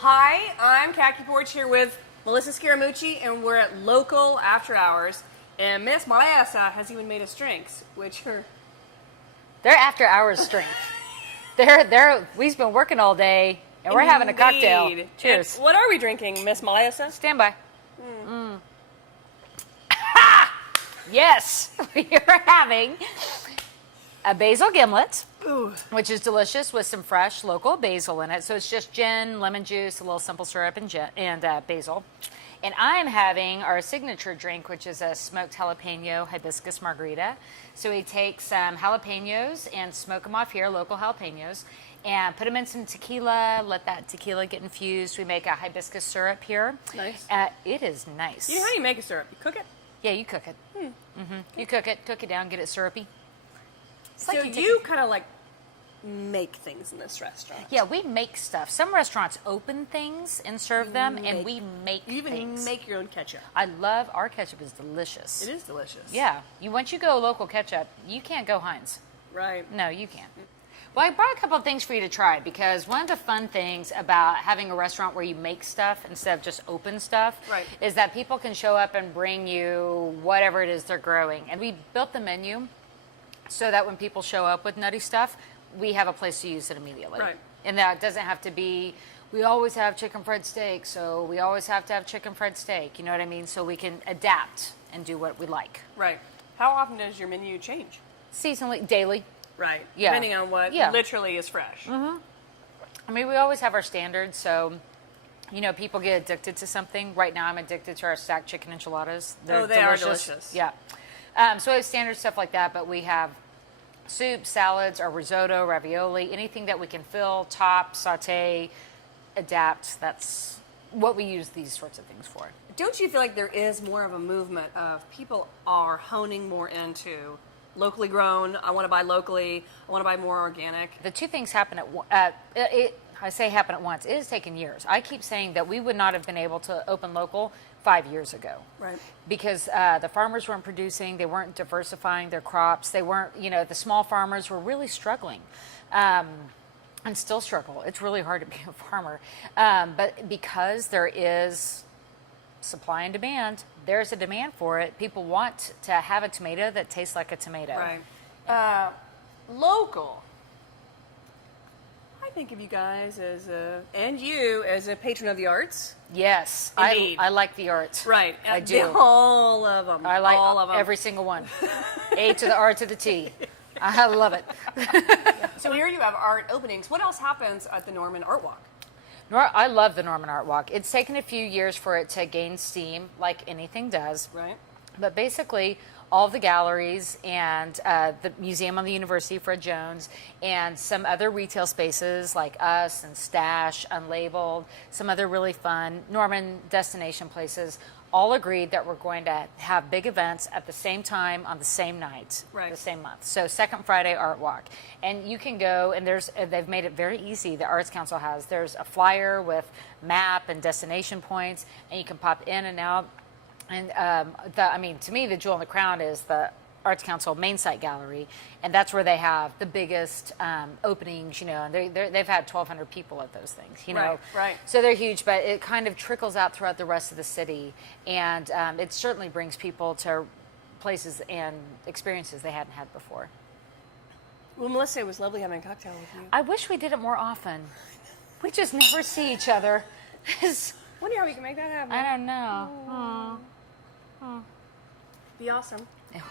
Hi, I'm Khaki Porch here with Melissa Scaramucci, and we're at Local After Hours. And Miss Melissa has even made us drinks, which are... They're after hours drinks. We've been working all day, and we're having a cocktail. Cheers. And what are we drinking, Miss Melissa? Stand by. Yes, we are having a basil gimlet, which is delicious with some fresh local basil in it. So it's just gin, lemon juice, a little simple syrup, and basil. And I'm having our signature drink, which is a smoked jalapeno hibiscus margarita. So we take some jalapenos and smoke them off here, local jalapenos, and put them in some tequila, let that tequila get infused. We make a hibiscus syrup here. Nice. It is nice. You know how you make a syrup? You cook it? Yeah, you cook it. You cook it down, get it syrupy. So you kind of like make things in this restaurant. Yeah, we make stuff. Some restaurants open things and serve them, and we make You even things. make your own ketchup. I love our ketchup. Is delicious. It is delicious. Yeah. Once you go local ketchup, you can't go Heinz. Right. No, you can't. Well, I brought a couple of things for you to try, because one of the fun things about having a restaurant where you make stuff instead of just open stuff is that people can show up and bring you whatever it is they're growing. And we built the menu so that when people show up with nutty stuff, we have a place to use it immediately. Right. And that doesn't have to be, we always have chicken fried steak, so we always have to have chicken fried steak. You know what I mean? So we can adapt and do what we like. Right. How often does your menu change? Seasonally, daily. Right. Yeah. Depending on what literally is fresh. I mean, we always have our standards, so, you know, people get addicted to something. Right now, I'm addicted to our stacked chicken enchiladas. They're they are delicious. Yeah. So we have standard stuff like that, but we have soup, salads, or risotto, ravioli, anything that we can fill, top, saute, adapt. That's what we use these sorts of things for. Don't you feel like there is more of a movement of people are honing more into locally grown, I want to buy locally, I want to buy more organic? The two things happen I say happen at once. It has taken years. I keep saying that we would not have been able to open local 5 years ago. Right. Because the farmers weren't producing, they weren't diversifying their crops, they weren't, you know, the small farmers were really struggling. And still struggle. It's really hard to be a farmer. But because there is supply and demand, there's a demand for it. People want to have a tomato that tastes like a tomato. Right. Local. I think of you guys as and you as a patron of the arts. Yes, I like the arts. Right, I do. All of them. I like all of them. every single one. A to the R to the T. I love it. So here you have art openings. What else happens at the Norman Art Walk? I love the Norman Art Walk. It's taken a few years for it to gain steam, like anything does. Right. But basically, all of the galleries and the Museum on the University, Fred Jones, and some other retail spaces like us and Stash, Unlabeled, some other really fun Norman destination places, all agreed that we're going to have big events at the same time on the same night, the same month. So second Friday Art Walk. And you can go, and they've made it very easy, the Arts Council has. There's a flyer with map and destination points, and you can pop in and out. And to me, the jewel in the crown is the Arts Council main site gallery, and that's where they have the biggest openings. You know, and they've had 1,200 people at those things. You know, right. So they're huge, but it kind of trickles out throughout the rest of the city, and it certainly brings people to places and experiences they hadn't had before. Well, Melissa, it was lovely having a cocktail with you. I wish we did it more often. We just never see each other. Wonder how we can make that happen. I don't know. Be awesome. Yeah.